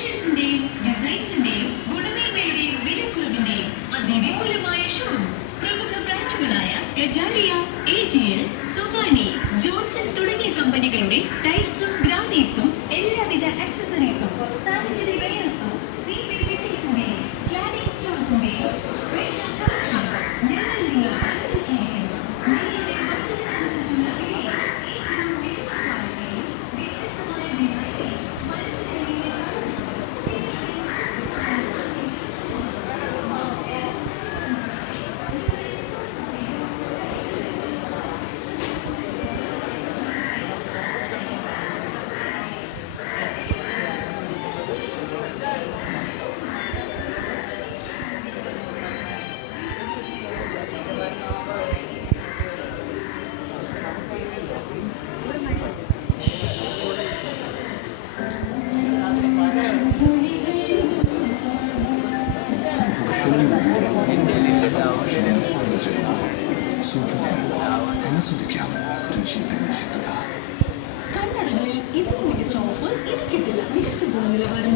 കളക്ഷൻസിന്റെയും ഡിസൈൻസിന്റെയും ഗുണമേന്മയുടെയും വിലക്കുറവിന്റെയും അതിവിപുലമായ showroom. പ്രമുഖ ബ്രാൻഡുകളായ Kajaria, AGL, Somany, Johnson തുടങ്ങിയ കമ്പനികളുടെ ടൈൽസും ഗ്രാനൈറ്റ്സും എല്ലാവിധ ആക്സസറീസും സാനിറ്ററി വെയർസും സീബിന്റെയും ക്ലാഡിംഗ് സ്റ്റോൺസിന്റെയും സ്പെഷ്യൽ കളക്ഷൻസ് ഞങ്ങൾ നിങ്ങൾക്ക് ഒരുക്കിയിരിക്കുന്നു. നിങ്ങളുടെ ബഡ്ജറ്റിനനുസരിച്ചുള്ള വിലയിൽ ഏറ്റവും മികച്ച ക്വാളിറ്റിയിൽ വ്യത്യസ്തമായ ഡിസൈനിൽ മനസ്സിലാക്കിയ കന്നഡകളിൽ ഇതിന് മികച്ച ഓഫേഴ്സ് ഇനി കിട്ടില്ല. മികച്ച ഗുണനിലവാരം